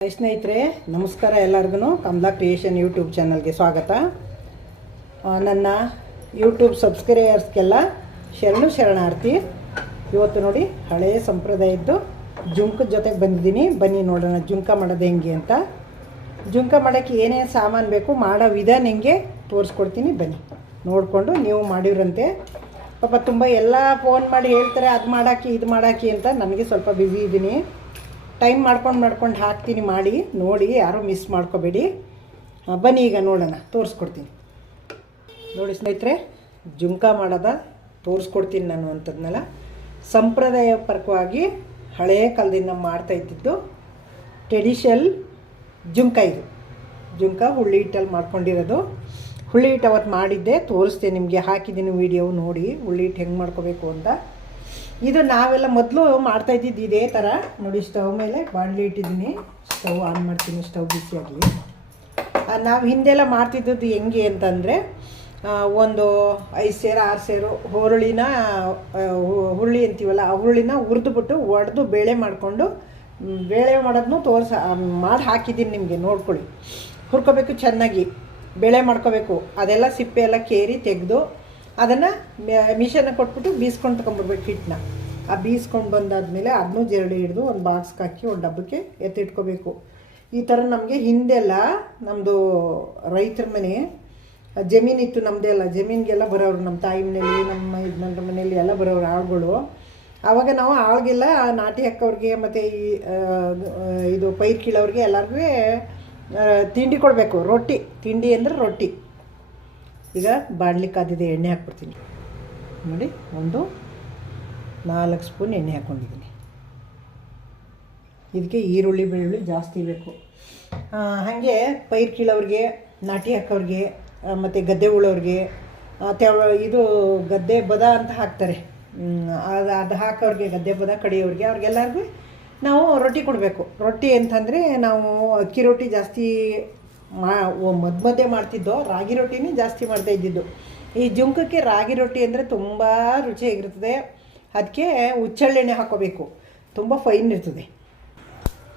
ಸ್ನೇಹಿತರೆ ನಮಸ್ಕಾರ. ಎಲ್ಲರಿಗೂ ಕಮಲಾ ಕ್ರಿಯೇಷನ್ ಯೂಟ್ಯೂಬ್ ಚಾನಲ್ಗೆ ಸ್ವಾಗತ. ನನ್ನ ಯೂಟ್ಯೂಬ್ ಸಬ್ಸ್ಕ್ರೈಬರ್ಸ್ಗೆಲ್ಲ ಶರಣಾರ್ಥಿ. ಇವತ್ತು ನೋಡಿ ಹಳೆಯ ಸಂಪ್ರದಾಯದ್ದು ಜುಂಕದ ಜೊತೆಗೆ ಬಂದಿದ್ದೀನಿ. ಬನ್ನಿ ನೋಡೋಣ ಜುಂಕ ಮಾಡೋದು ಹೆಂಗೆ ಅಂತ. ಜುಂಕ ಮಾಡೋಕ್ಕೆ ಏನೇನು ಸಾಮಾನು ಬೇಕು ಮಾಡೋ ವಿಧಾನ ಹೆಂಗೆ ತೋರಿಸ್ಕೊಡ್ತೀನಿ. ಬನ್ನಿ ನೋಡಿಕೊಂಡು ನೀವು ಮಾಡಿವ್ರಂತೆ. ಪಾಪ ತುಂಬ ಎಲ್ಲ ಫೋನ್ ಮಾಡಿ ಹೇಳ್ತಾರೆ ಅದು ಮಾಡಾಕಿ ಇದು ಮಾಡಾಕಿ ಅಂತ. ನನಗೆ ಸ್ವಲ್ಪ ಬ್ಯುಸಿ ಇದ್ದೀನಿ. ಟೈಮ್ ಮಾಡ್ಕೊಂಡು ಹಾಕ್ತೀನಿ. ಮಾಡಿ ನೋಡಿ, ಯಾರೂ ಮಿಸ್ ಮಾಡ್ಕೋಬೇಡಿ. ಬನ್ನಿ ಈಗ ನೋಡೋಣ, ತೋರಿಸ್ಕೊಡ್ತೀನಿ. ನೋಡಿ ಸ್ನೇಹಿತರೆ, ಜುಂಕ ಮಾಡೋದ ತೋರಿಸ್ಕೊಡ್ತೀನಿ ನಾನು ಅಂಥದ್ನೆಲ್ಲ. ಸಂಪ್ರದಾಯಪರವಾಗಿ ಹಳೆಯ ಕಾಲದಿಂದ ಮಾಡ್ತಾ ಇದ್ದಿದ್ದು ಟ್ರೆಡಿಷನಲ್ ಜುಂಕ. ಇದು ಜುಂಕ ಹುಳ್ಳಿ ಹಿಟ್ಟಲ್ಲಿ ಮಾಡ್ಕೊಂಡಿರೋದು. ಹುಳ್ಳಿ ಹಿಟ್ಟು ಅವತ್ತು ಮಾಡಿದ್ದೆ, ತೋರಿಸ್ತೆ ನಿಮಗೆ, ಹಾಕಿದ್ದೀನಿ ವಿಡಿಯೋ ನೋಡಿ ಹುಳ್ಳಿ ಹಿಟ್ಟು ಹೆಂಗೆ ಮಾಡ್ಕೋಬೇಕು ಅಂತ. ಇದು ನಾವೆಲ್ಲ ಮೊದಲು ಮಾಡ್ತಾಯಿದ್ದಿದ್ದು ಇದೇ ಥರ ನೋಡಿ. ಸ್ಟವ್ ಮೇಲೆ ಬಾಣಲಿ ಇಟ್ಟಿದ್ದೀನಿ, ಸ್ಟವ್ ಆನ್ ಮಾಡ್ತೀನಿ, ಸ್ಟವ್ ಬಿಸಿಯಾಗಲಿ. ನಾವು ಹಿಂದೆಲ್ಲ ಮಾಡ್ತಿದ್ದದ್ದು ಹೆಂಗೆ ಅಂತಂದರೆ, ಒಂದು 5 ಸೇರು 6 ಸೇರು ಹುರುಳಿ ಅಂತೀವಲ್ಲ, ಆ ಹುರುಳಿನ ಹುರಿದ್ಬಿಟ್ಟು ಒಡೆದು ಬೇಳೆ ಮಾಡಿಕೊಂಡು, ಬೇಳೆ ಮಾಡೋದನ್ನು ಮಾಡಿ ಹಾಕಿದ್ದೀನಿ ನಿಮಗೆ, ನೋಡ್ಕೊಳ್ಳಿ. ಹುರ್ಕೋಬೇಕು, ಚೆನ್ನಾಗಿ ಬೇಳೆ ಮಾಡ್ಕೋಬೇಕು. ಅದೆಲ್ಲ ಸಿಪ್ಪೆ ಎಲ್ಲ ಕೇರಿ ತೆಗೆದು ಅದನ್ನು ಮಿಷನ್ನ ಕೊಟ್ಬಿಟ್ಟು ಬೀಸ್ಕೊಂಡು ತೊಗೊಂಡ್ಬರ್ಬೇಕು ಹಿಟ್ಟನ್ನ. ಆ ಬೀಸ್ಕೊಂಡು ಬಂದಾದಮೇಲೆ ಅದನ್ನೂ ಜರಡಿ ಹಿಡಿದು ಒಂದು ಬಾಕ್ಸ್ಗೆ ಹಾಕಿ ಒಂದು ಡಬ್ಬಕ್ಕೆ ಎತ್ತಿಟ್ಕೋಬೇಕು. ಈ ಥರ ನಮಗೆ ಹಿಂದೆಲ್ಲ ನಮ್ಮದು ರೈತರ ಮನೆ ಜಮೀನಿತ್ತು, ನಮ್ಮದೇ ಎಲ್ಲ ಜಮೀನಿಗೆಲ್ಲ ಬರೋರು, ನಮ್ಮ ತಾಯಿ ಮನೇಲಿ, ನಮ್ಮ ಯಜಮಾನ್ರ ಮನೇಲಿ ಎಲ್ಲ ಬರೋರು ಆಳುಗಳು. ಆವಾಗ ನಾವು ಆಳಿಗೆಲ್ಲ ನಾಟಿ ಹಾಕೋರಿಗೆ ಮತ್ತು ಇದು ಪೈರು ಕೀಳೋರಿಗೆ ಎಲ್ಲರಿಗೂ ತಿಂಡಿ ಕೊಡಬೇಕು. ರೊಟ್ಟಿ ತಿಂಡಿ ಅಂದರೆ ರೊಟ್ಟಿ. ಈಗ ಬಾಣಲಿ ಕಾದಿದೆ, ಎಣ್ಣೆ ಹಾಕ್ಬಿಡ್ತೀನಿ ನೋಡಿ. ಒಂದು 4 ಸ್ಪೂನ್ ಎಣ್ಣೆ ಹಾಕ್ಕೊಂಡಿದ್ದೀನಿ. ಇದಕ್ಕೆ ಈರುಳ್ಳಿ ಬೆಳ್ಳುಳ್ಳಿ ಜಾಸ್ತಿ ಬೇಕು. ಹಾಗೆ ಪೈರು ಕೀಳೋರಿಗೆ, ನಾಟಿ ಹಾಕೋರಿಗೆ, ಮತ್ತು ಗದ್ದೆ ಉಳೋರಿಗೆ, ಇದು ಗದ್ದೆ ಬದ ಅಂತ ಹಾಕ್ತಾರೆ, ಅದು ಹಾಕೋರಿಗೆ, ಗದ್ದೆ ಬದ ಕಡಿಯೋರಿಗೆ, ಅವ್ರಿಗೆಲ್ಲರಿಗೂ ನಾವು ರೊಟ್ಟಿ ಕೊಡಬೇಕು. ರೊಟ್ಟಿ ಅಂತಂದರೆ ನಾವು ಅಕ್ಕಿ ರೊಟ್ಟಿ ಜಾಸ್ತಿ ಮಧ್ಯೆ ಮಾಡ್ತಿದ್ದೋ, ರಾಗಿ ರೊಟ್ಟಿನೇ ಜಾಸ್ತಿ ಮಾಡ್ತಾಯಿದ್ದಿದ್ದು. ಈ ಜುಂಕಕ್ಕೆ ರಾಗಿ ರೊಟ್ಟಿ ಅಂದರೆ ತುಂಬ ರುಚಿಯಾಗಿರ್ತದೆ. ಅದಕ್ಕೆ ಹುಚ್ಚೆಳ್ಳೆಣ್ಣೆ ಹಾಕೋಬೇಕು, ತುಂಬ ಫೈನ್ ಇರ್ತದೆ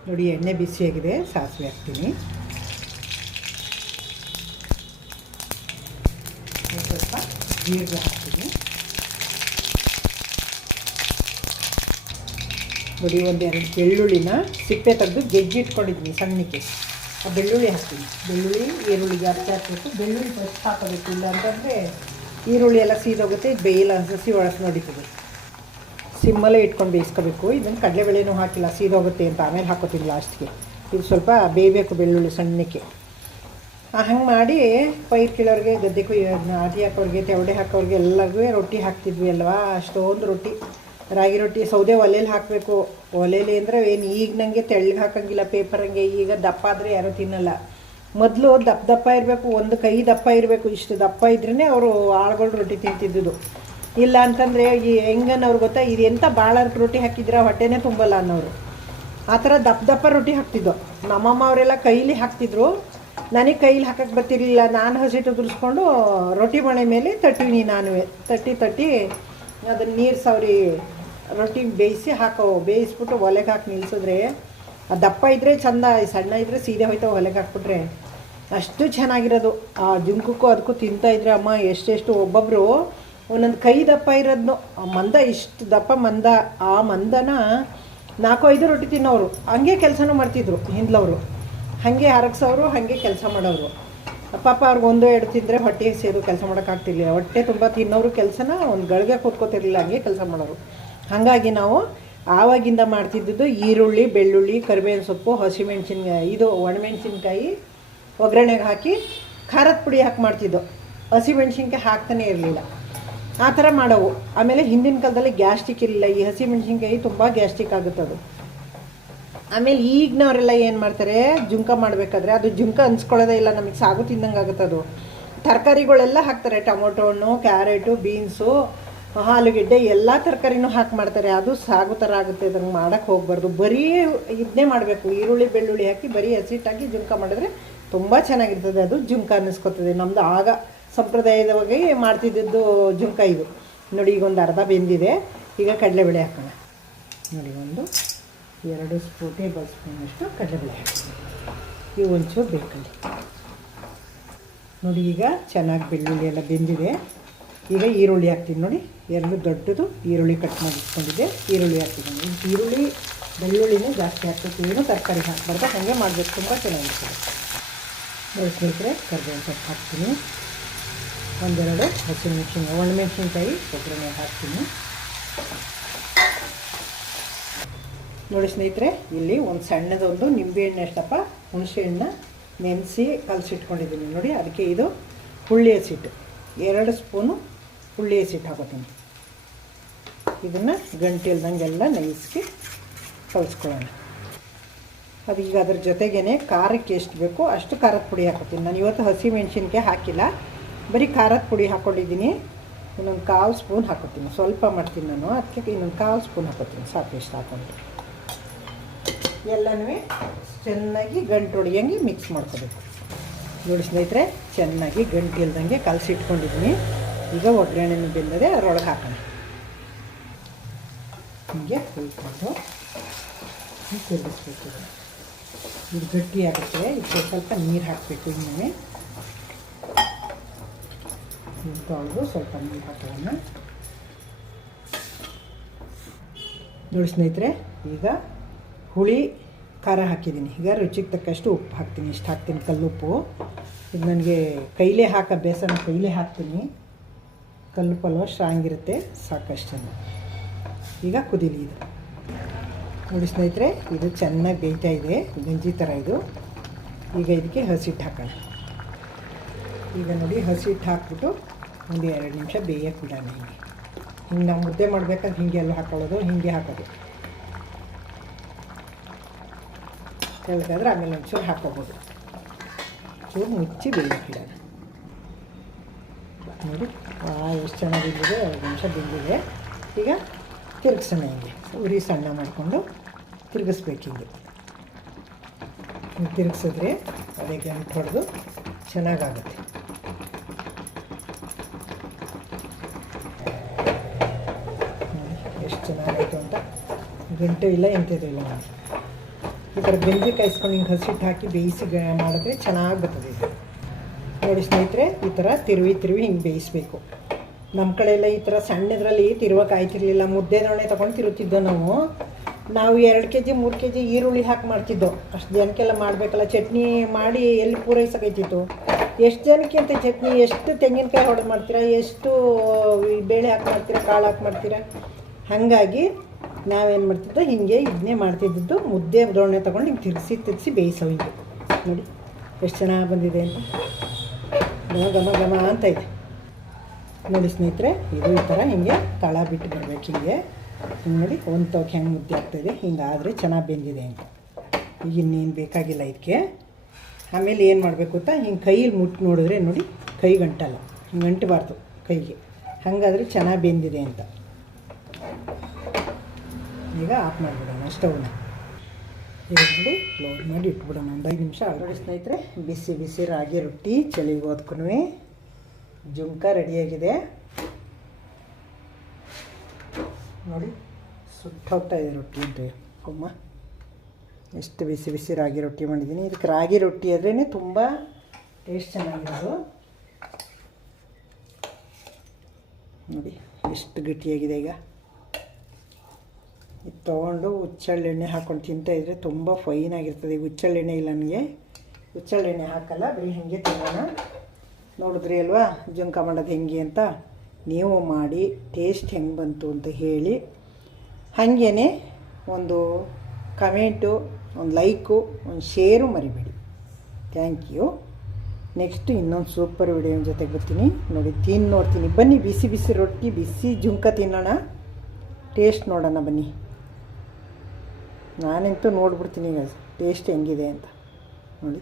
ನೋಡಿ. ಎಣ್ಣೆ ಬಿಸಿಯಾಗಿದೆ, ಸಾಸಿವೆ ಹಾಕ್ತೀನಿ, ಸ್ವಲ್ಪ ಜೀರಿಗೆ ಹಾಕ್ತೀನಿ ನೋಡಿ. 1-2 ಬೆಳ್ಳುಳ್ಳಿನ ಸಿಪ್ಪೆ ತೆಗೆದು ಗೆಜ್ಜಿ ಇಟ್ಕೊಂಡಿದ್ದೀನಿ ಸಣ್ಣಕ್ಕೆ. ಆ ಬೆಳ್ಳುಳ್ಳಿ ಹಾಕ್ತೀನಿ. ಬೆಳ್ಳುಳ್ಳಿ ಈರುಳ್ಳಿ ಜಾಸ್ತಿ ಹಾಕಬೇಕು. ಬೆಳ್ಳುಳ್ಳಿ ಫಸ್ಟ್ ಹಾಕೋಬೇಕು, ಇಲ್ಲ ಅಂತಂದರೆ ಈರುಳ್ಳಿ ಎಲ್ಲ ಸೀದೋಗುತ್ತೆ, ಬೇಯಿಲ್ಲ ಹಸಿ ಒಳಗೆ ನಡೀತದೆ. ಸಿಮ್ಮಲ್ಲೇ ಇಟ್ಕೊಂಡು ಬೇಯಿಸ್ಕೋಬೇಕು. ಇದನ್ನು ಕಡಲೆಬೇಳೆನೂ ಹಾಕಿಲ್ಲ, ಸೀದೋಗುತ್ತೆ ಅಂತ ಆಮೇಲೆ ಹಾಕೋತೀನಿ ಲಾಸ್ಟ್ಗೆ. ಇದು ಸ್ವಲ್ಪ ಬೇಯಬೇಕು ಬೆಳ್ಳುಳ್ಳಿ ಸಣ್ಣಕ್ಕೆ. ಹಂಗೆ ಮಾಡಿ ಪೈರು ಕೀಳೋರಿಗೆ, ಗದ್ದೆ ನಾಟಿ ಹಾಕೋರಿಗೆ, ತೆವಡೆ ಹಾಕೋರಿಗೆ ಎಲ್ಲರಿಗೂ ರೊಟ್ಟಿ ಹಾಕ್ತಿದ್ವಿ ಅಲ್ವಾ. ಅಷ್ಟೊಂದು ರೊಟ್ಟಿ, ರಾಗಿ ರೊಟ್ಟಿ. ಸೌದೆ ಒಲೆಯಲ್ಲಿ ಹಾಕಬೇಕು. ಒಲೆಯಲ್ಲಿ ಅಂದರೆ ಏನು ಈಗ ನನಗೆ ತೆಳ್ಳಗೆ ಹಾಕೋಂಗಿಲ್ಲ, ಪೇಪರಂಗೆ. ಈಗ ದಪ್ಪ ಆದರೆ ಯಾರೂ ತಿನ್ನಲ್ಲ. ಮೊದಲು ದಪ್ಪ ಇರಬೇಕು, ಒಂದು ಕೈ ದಪ್ಪ ಇರಬೇಕು. ಇಷ್ಟು ದಪ್ಪ ಇದ್ರೇ ಅವರು ಆಳುಗಳು ರೊಟ್ಟಿ ತಿಂತಿದ್ದು. ಇಲ್ಲ ಅಂತಂದರೆ ಈ ಹೆಂಗನ್ನವ್ರು ಗೊತ್ತಾ, ಇದು ಎಂಥ ಭಾಳ ರೊಟ್ಟಿ ಹಾಕಿದ್ರೆ ಹೊಟ್ಟೆನೇ ತುಂಬಲ್ಲ ಅನ್ನೋರು. ಆ ಥರ ದಪ್ಪ ರೊಟ್ಟಿ ಹಾಕ್ತಿದ್ದೋ. ನಮ್ಮಮ್ಮ ಅವರೆಲ್ಲ ಕೈಲಿ ಹಾಕ್ತಿದ್ರು, ನನಗೆ ಕೈಲಿ ಹಾಕಕ್ಕೆ ಬರ್ತಿರಲಿಲ್ಲ. ನಾನು ಹಸಿಟ್ಟು ಉದುರಿಸ್ಕೊಂಡು ರೊಟ್ಟಿ ಮಣೆ ಮೇಲೆ ತಟ್ಟಿನಿ. ನಾನು ತಟ್ಟಿ ಅದನ್ನು ನೀರು ಸವರಿ ರೊಟ್ಟಿ ಬೇಯಿಸ್ಬಿಟ್ಟು ಒಲೆಗೆ ಹಾಕಿ ನಿಲ್ಲಿಸಿದ್ರೆ, ಆ ದಪ್ಪ ಇದ್ದರೆ ಚಂದ, ಸಣ್ಣ ಇದ್ದರೆ ಸೀದೆ ಹೋಯ್ತಾವೆ ಒಲೆಗೆ ಹಾಕ್ಬಿಟ್ರೆ. ಅಷ್ಟು ಚೆನ್ನಾಗಿರೋದು. ಆ ಜುಂಕಕ್ಕೂ ಅದಕ್ಕೂ ತಿಂತಾಯಿದ್ರೆ ಅಮ್ಮ ಎಷ್ಟೆಷ್ಟು, ಒಬ್ಬೊಬ್ಬರು ಒಂದೊಂದು ಕೈ ದಪ್ಪ ಇರೋದನ್ನು, ಮಂದ ಇಷ್ಟು ದಪ್ಪ ಮಂದ, ಆ ಮಂದನ 4-5 ರೊಟ್ಟಿ ತಿನ್ನೋರು. ಹಂಗೆ ಕೆಲಸನೂ ಮಾಡ್ತಿದ್ರು ಹಿಂದ್ಲವರು. ಹಾಗೆ ಹರಗ್ಸೋರು, ಹಾಗೆ ಕೆಲಸ ಮಾಡೋರು. ಪಾಪ ಅವ್ರಿಗೆ 1-2 ತಿಂದರೆ ಹೊಟ್ಟೆ ಸೇದು ಕೆಲಸ ಮಾಡೋಕ್ಕಾಗ್ತಿರ್ಲಿಲ್ಲ. ಹೊಟ್ಟೆ ತುಂಬ ತಿನ್ನೋರು ಕೆಲಸನ ಒಂದು ಗಳಿಗೆ ಕೂತ್ಕೋತಿರ್ಲಿಲ್ಲ, ಹಂಗೆ ಕೆಲಸ ಮಾಡೋರು. ಹಾಗಾಗಿ ನಾವು ಆವಾಗಿಂದ ಮಾಡ್ತಿದ್ದು ಈರುಳ್ಳಿ, ಬೆಳ್ಳುಳ್ಳಿ, ಕರಿಬೇವಿನ ಸೊಪ್ಪು, ಹಸಿಮೆಣ್ಸಿನ್ಕಾಯಿ, ಇದು ಒಣಮೆಣ್ಸಿನ್ಕಾಯಿ ಒಗ್ಗರಣೆಗೆ ಹಾಕಿ ಖಾರದ ಪುಡಿ ಹಾಕಿ ಮಾಡ್ತಿದ್ದೋ. ಹಸಿಮೆಣ್ಸಿನ್ಕಾಯಿ ಹಾಕ್ತಾನೆ ಇರಲಿಲ್ಲ. ಆ ಥರ ಮಾಡೋವು. ಆಮೇಲೆ ಹಿಂದಿನ ಕಾಲದಲ್ಲಿ ಗ್ಯಾಸ್ಟ್ರಿಕ್ ಇರಲಿಲ್ಲ. ಈ ಹಸಿಮೆಣ್ಸಿನ್ಕಾಯಿ ತುಂಬ ಗ್ಯಾಸ್ಟ್ರಿಕ್ ಆಗುತ್ತೆ ಅದು. ಆಮೇಲೆ ಈಗಿನವರೆಲ್ಲ ಏನು ಮಾಡ್ತಾರೆ, ಜುಂಕ ಮಾಡಬೇಕಾದ್ರೆ ಅದು ಜುಂಕ ಅನ್ಸ್ಕೊಳ್ಳೋದೇ ಇಲ್ಲ, ನಮಗೆ ಸಾಗು ತಿಂದಂಗೆ ಆಗುತ್ತೆ ಅದು. ತರಕಾರಿಗಳೆಲ್ಲ ಹಾಕ್ತಾರೆ, ಟೊಮೊಟೊ ಹಣ್ಣು, ಕ್ಯಾರೆಟು, ಬೀನ್ಸು, ಆಲೂಗೆಡ್ಡೆ ಎಲ್ಲ ತರಕಾರಿನೂ ಹಾಕಿ ಮಾಡ್ತಾರೆ. ಅದು ಸಾಗು ಥರ ಆಗುತ್ತೆ. ಅದನ್ನು ಮಾಡೋಕ್ಕೆ ಹೋಗಬಾರ್ದು. ಬರೀ ಇದನ್ನೇ ಮಾಡಬೇಕು, ಈರುಳ್ಳಿ ಬೆಳ್ಳುಳ್ಳಿ ಹಾಕಿ ಬರೀ ಹಸಿಟ್ಟಾಗಿ ಜುಂಕ ಮಾಡಿದ್ರೆ ತುಂಬ ಚೆನ್ನಾಗಿರ್ತದೆ. ಅದು ಜುಂಕ ಅನ್ನಿಸ್ಕೊತದೆ. ನಮ್ಮದು ಆಗ ಸಂಪ್ರದಾಯದವಾಗಿ ಮಾಡ್ತಿದ್ದದ್ದು ಜುಂಕ ಇದು ನೋಡಿ. ಈಗ ಒಂದು ಅರ್ಧ ಬೆಂದಿದೆ. ಈಗ ಕಡಲೆಬೇಳೆ ಹಾಕೋಣ ನೋಡಿ. ಒಂದು 2 ಟೇಬಲ್ ಸ್ಪೂನಷ್ಟು ಕಡಲೆಬೇಳೆ ಹಾಕ್ತೀನಿ. ಇವು ಒಂಚೂರು ಬೇಕಲ್ಲಿ ನೋಡಿ. ಈಗ ಚೆನ್ನಾಗಿ ಬೆಳ್ಳುಳ್ಳಿ ಎಲ್ಲ ಬೆಂದಿದೆ. ಈಗ ಈರುಳ್ಳಿ ಹಾಕ್ತೀನಿ ನೋಡಿ. 2 ದೊಡ್ಡದು ಈರುಳ್ಳಿ ಕಟ್ ಮಾಡಿ ಇಟ್ಕೊಂಡಿದ್ದೆ, ಈರುಳ್ಳಿ ಹಾಕ್ತಿದ್ದೀನಿ. ಈರುಳ್ಳಿ ಬೆಳ್ಳುಳ್ಳಿನೇ ಜಾಸ್ತಿ ಹಾಕ್ಬೇಕು, ಏನೂ ತರಕಾರಿ ಹಾಕಬಾರ್ದು, ಹಾಗೆ ಮಾಡಬೇಕು, ತುಂಬ ಚೆನ್ನಾಗಿರ್ತದೆ. ನೋಡಿ ಸ್ನೇಹಿತರೆ, ಕರಿಬೇವಿನ ಸೊಪ್ಪು ಹಾಕ್ತೀನಿ. 1-2 ಹಸಿಮೆಣಸಿನ್ಕಾಯಿ, ಒಣಮೆಣಸಿನ್ಕಾಯಿ ಒಗ್ಗರಣೆ ಹಾಕ್ತೀನಿ. ನೋಡಿ ಸ್ನೇಹಿತರೆ, ಇಲ್ಲಿ ಒಂದು ಸಣ್ಣದೊಂದು ನಿಂಬೆಹಣ್ಣು ಅಷ್ಟಪ್ಪ ಹುಣಸೆಹಣ್ಣ ನೆನೆಸಿ ಕಲಸಿಟ್ಕೊಂಡಿದ್ದೀನಿ ನೋಡಿ. ಅದಕ್ಕೆ ಇದು ಹುಳ್ಳಿ ಹಸಿಟ್ಟು, 2 ಸ್ಪೂನು ಹುಳ್ಳಿ ಹಸಿಟ್ಟು ಹಾಕೋತೀನಿ. ಇದನ್ನು ಗಂಟೆ ಇಲ್ದಂಗೆಲ್ಲ ನೈಸ್ಗೆ ಕಲಿಸ್ಕೊಳ್ಳೋಣ. ಅದೀಗ ಅದ್ರ ಜೊತೆಗೇ ಖಾರಕ್ಕೆ ಎಷ್ಟು ಬೇಕೋ ಅಷ್ಟು ಖಾರದ ಪುಡಿ ಹಾಕೋತೀನಿ. ನಾನು ಇವತ್ತು ಹಸಿ ಮೆಣಸಿನ್ಕಾಯಿ ಹಾಕಿಲ್ಲ, ಬರೀ ಖಾರದ ಪುಡಿ ಹಾಕ್ಕೊಂಡಿದ್ದೀನಿ. ಇನ್ನೊಂದು 1/4 ಸ್ಪೂನ್ ಹಾಕೋತೀನಿ, ಸ್ವಲ್ಪ ಮಾಡ್ತೀನಿ ನಾನು, ಅದಕ್ಕೆ ಇನ್ನೊಂದು 1/4 ಸ್ಪೂನ್ ಹಾಕೋತೀನಿ, ಸಾಕು. ಎಷ್ಟು ಹಾಕೊಂಡು ಎಲ್ಲನೂ ಚೆನ್ನಾಗಿ ಗಂಟು ಹೊಡಿಯಂಗೆ ಮಿಕ್ಸ್ ಮಾಡ್ಕೋಬೇಕು. ನೋಡಿ ಸ್ನೇಹಿತರೆ, ಚೆನ್ನಾಗಿ ಗಂಟು ಇಲ್ದಂಗೆ ಕಲಸಿಟ್ಕೊಂಡಿದ್ದೀನಿ. ಈಗ ಒಗ್ಗರಣೆನೂ ಬೆಂದಿದೆ, ಅದರೊಳಗೆ ಹಾಕೋಣ. ಹೀಗೆ ಹುಯ್ಕೊಂಡು ತಿರುಗಿಸ್ಬೇಕು. ಇದು ಗಟ್ಟಿ ಆಗುತ್ತೆ. ಇದಕ್ಕೆ ಸ್ವಲ್ಪ ನೀರು ಹಾಕಬೇಕು. ಇನ್ನೊಮ್ಮೆ ತೊಳೆದು ಸ್ವಲ್ಪ ನೀರು ಹಾಕೋಣ. ನೋಡಿ ಸ್ನೇಹಿತರೆ, ಈಗ ಹುಳಿ ಖಾರ ಹಾಕಿದ್ದೀನಿ. ಈಗ ರುಚಿಗೆ ತಕ್ಕಷ್ಟು ಉಪ್ಪು ಹಾಕ್ತೀನಿ. ಇಷ್ಟು ಹಾಕ್ತೀನಿ, ಕಲ್ಲುಪ್ಪು. ಇದು ನನಗೆ ಕೈಲೇ ಬೇಸನ ಕೈಲೇ ಹಾಕ್ತೀನಿ. ಕಲ್ಲುಪ್ಪು ಅಲ್ವ, ಸ್ಟ್ರಾಂಗ್ ಇರುತ್ತೆ, ಸಾಕಷ್ಟು. ಈಗ ಕುದೀಲಿ ಇದು. ನೋಡಿ ಸ್ನೇಹಿತರೆ, ಇದು ಚೆನ್ನಾಗಿ ಬೇಯ್ತಾ ಇದೆ, ಗಂಜಿ ಥರ ಇದು. ಈಗ ಇದಕ್ಕೆ ಹಸಿಟ್ಟು ಹಾಕೋಣ. ಈಗ ನೋಡಿ, ಹಸಿಟ್ಟು ಹಾಕ್ಬಿಟ್ಟು ಒಂದು 2 ನಿಮಿಷ ಬೇಯಕ್ಕೆ ಬಿಡೋಣ. ಹಿಂಗೆ ನಾವು ಮುದ್ದೆ ಮಾಡಬೇಕಾದ್ರೆ ಹೀಗೆ ಎಲ್ಲ ಹಾಕೊಳ್ಳೋದು, ಹೀಗೆ ಹಾಕೋದು. ಹೇಳ್ತಾದ್ರೆ ಆಮೇಲೆ ಒಂಚೂರು ಹಾಕೋಬೋದು. ಚೂರು ಮುಚ್ಚಿ ಬೇಯಕ್ಕಿಡೋಣ. ನೋಡಿ, ಎಷ್ಟು ಚೆನ್ನಾಗಿ ಬೆಂದಿದೆ. 2 ನಿಮಿಷ ಬೆಂದಿದೆ. ಈಗ ತಿರುಗಿಸೋಣ. ಹಿಂಗೆ ಉರಿ ಸಣ್ಣ ಮಾಡಿಕೊಂಡು ತಿರುಗಿಸ್ಬೇಕು. ಹಿಂಗೆ ತಿರುಗಿಸಿದ್ರೆ ಅದೇ ಗಂಟು ಹೊಡೆದು ಚೆನ್ನಾಗಾಗುತ್ತೆ. ಎಷ್ಟು ಚೆನ್ನಾಗಾಯಿತು ಅಂತ. ಗಂಟು ಇಲ್ಲ, ಎಂಥದ್ದು ಇಲ್ಲ. ನಾನು ಈ ಥರ ಬೆಂದಿ ಕಾಯಿಸ್ಕೊಂಡು ಹಿಂಗೆ ಹಸಿಟ್ಟು ಹಾಕಿ ಬೇಯಿಸಿ ಮಾಡಿದ್ರೆ ಚೆನ್ನಾಗಿ ಬರ್ತದೆ ಇದು. ನೋಡಿ ಸ್ನೇಹಿತರೆ, ಈ ಥರ ತಿರುವಿ ಹಿಂಗೆ ಬೇಯಿಸಬೇಕು. ನಮ್ಮ ಕಡೆ ಎಲ್ಲ ಈ ಥರ ಸಣ್ಣದ್ರಲ್ಲಿ ತಿರುವಕ್ಕೆ ಆಯ್ತಿರ್ಲಿಲ್ಲ. ಮುದ್ದೆ ದೊಣ್ಣೆ ತೊಗೊಂಡು ತಿರುತ್ತಿದ್ದೋ ನಾವು 2 kg 3 kg ಈರುಳ್ಳಿ ಹಾಕಿ ಮಾಡ್ತಿದ್ದೋ. ಅಷ್ಟು ಜನಕ್ಕೆಲ್ಲ ಮಾಡಬೇಕಲ್ಲ, ಚಟ್ನಿ ಮಾಡಿ ಎಲ್ಲಿ ಪೂರೈಸೋಕೈತಿತ್ತು. ಎಷ್ಟು ಜನಕ್ಕೆ ಅಂತ ಚಟ್ನಿ, ಎಷ್ಟು ತೆಂಗಿನಕಾಯಿ ಹೊಡೆದು ಮಾಡ್ತೀರಾ, ಎಷ್ಟು ಬೇಳೆ ಹಾಕಿ ಮಾಡ್ತೀರಾ, ಕಾಳು ಹಾಕಿ ಮಾಡ್ತೀರಾ. ಹಾಗಾಗಿ ನಾವೇನು ಮಾಡ್ತಿದ್ದೋ, ಹೀಗೆ ಇದನ್ನೇ ಮಾಡ್ತಿದ್ದದ್ದು. ಮುದ್ದೆ ದೊಣ್ಣೆ ತೊಗೊಂಡು ಹಿಂಗೆ ತಿರುಗಿಸಿ ಬೇಯಿಸೋ. ಹಿಂಗೆ ನೋಡಿ ಎಷ್ಟು ಚೆನ್ನಾಗಿ ಬಂದಿದೆ ಅಂತ, ಘಮ ಘಮ ಅಂತ ಇದೆ. ನೋಡಿ ಸ್ನೇಹಿತರೆ, ಇದು ಈ ಥರ ಹಿಂಗೆ ತಳ ಬಿಟ್ಟು ಬರಬೇಕು. ಹಿಂಗೆ ನೋಡಿ, ಒಂದು ತೋಕೆ ಹೆಂಗೆ ಮುದ್ದೆ ಆಗ್ತಾಯಿದೆ. ಹಿಂಗಾದರೆ ಚೆನ್ನಾಗಿ ಬೆಂದಿದೆ ಅಂತ. ಈಗ ಇನ್ನೇನು ಬೇಕಾಗಿಲ್ಲ ಇದಕ್ಕೆ. ಆಮೇಲೆ ಏನು ಮಾಡಬೇಕು ಅಂತ, ಹಿಂಗೆ ಕೈಯಲ್ಲಿ ಮುಟ್ಟು ನೋಡಿದ್ರೆ ನೋಡಿ, ಕೈ ಗಂಟಲ್ಲ, ಹಿಂಗೆ ಗಂಟಬಾರ್ದು ಕೈಗೆ. ಹಾಗಾದರೆ ಚೆನ್ನಾಗಿ ಬೆಂದಿದೆ ಅಂತ. ಈಗ ಆಫ್ ಮಾಡಿಬಿಡೋಣ ಸ್ಟವ್ನ. ಈಗ ನೋಡಿ, ಕ್ಲೋಸ್ ಮಾಡಿ ಇಟ್ಬಿಡೋಣ ಒಂದು 5 ನಿಮಿಷ. ನೋಡಿ ಸ್ನೇಹಿತರೆ, ಬಿಸಿ ಬಿಸಿ ರಾಗಿ ರೊಟ್ಟಿ ಚಳಿಗೆ ಓದ್ಕೊನು ಜುಮ್ಕ ರೆಡಿಯಾಗಿದೆ. ನೋಡಿ, ಸುಟ್ಟೋಗ್ತಾ ಇದೆ ರೊಟ್ಟಿ ಅಂತ ಅಮ್ಮ. ಎಷ್ಟು ಬಿಸಿ ಬಿಸಿ ರಾಗಿ ರೊಟ್ಟಿ ಮಾಡಿದ್ದೀನಿ. ಇದಕ್ಕೆ ರಾಗಿ ರೊಟ್ಟಿ ಆದ್ರೇ ತುಂಬ ಟೇಸ್ಟ್ ಚೆನ್ನಾಗಿರೋದು. ನೋಡಿ ಎಷ್ಟು ಗಟ್ಟಿಯಾಗಿದೆ. ಈಗ ಇದು ತೊಗೊಂಡು ಹುಚ್ಚೆಳ್ಳೆಣ್ಣೆ ಹಾಕ್ಕೊಂಡು ತಿಂತಾಯಿದ್ರೆ ತುಂಬ ಫೈನಾಗಿರ್ತದೆ. ಈಗ ಹುಚ್ಚೆಳ್ಳೆಣ್ಣೆ ಇಲ್ಲ ನನಗೆ, ಹುಚ್ಚೆಳ್ಳೆಣ್ಣೆ ಹಾಕಲ್ಲ, ಬರೀ ಹಾಗೆ ತಿನ್ನೋಣ. ನೋಡಿದ್ರಿ ಅಲ್ವಾ ಜುಮ್ಕ ಮಾಡೋದು ಹೆಂಗೆ ಅಂತ. ನೀವು ಮಾಡಿ ಟೇಸ್ಟ್ ಹೆಂಗೆ ಬಂತು ಅಂತ ಹೇಳಿ. ಹಾಗೇ ಒಂದು ಕಮೆಂಟು, ಒಂದು ಲೈಕು, ಒಂದು ಶೇರು ಮರಿಬೇಡಿ. Thank you. ನೆಕ್ಸ್ಟು ಇನ್ನೊಂದು ಸೂಪರ್ ವಿಡಿಯೋ ಜೊತೆಗೆ ಬರ್ತೀನಿ. ನೋಡಿ, ನೋಡ್ತೀನಿ ಬನ್ನಿ. ಬಿಸಿ ಬಿಸಿ ರೊಟ್ಟಿ, ಬಿಸಿ ಜುಮ್ಕ ತಿನ್ನೋಣ, ಟೇಸ್ಟ್ ನೋಡೋಣ ಬನ್ನಿ. ನಾನಂತೂ ನೋಡ್ಬಿಡ್ತೀನಿ ಈಗ ಟೇಸ್ಟ್ ಹೆಂಗಿದೆ ಅಂತ. ನೋಡಿ,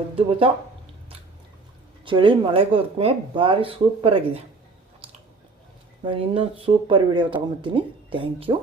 ಅದ್ಭುತ. ಚಳಿ ಮಳೆಗೋದಕ್ಕೆ ಭಾರಿ ಸೂಪರಾಗಿದೆ. ನಾನು ಇನ್ನೊಂದು ಸೂಪರ್ ವಿಡಿಯೋ ತೊಗೊಂಬರ್ತೀನಿ. Thank you.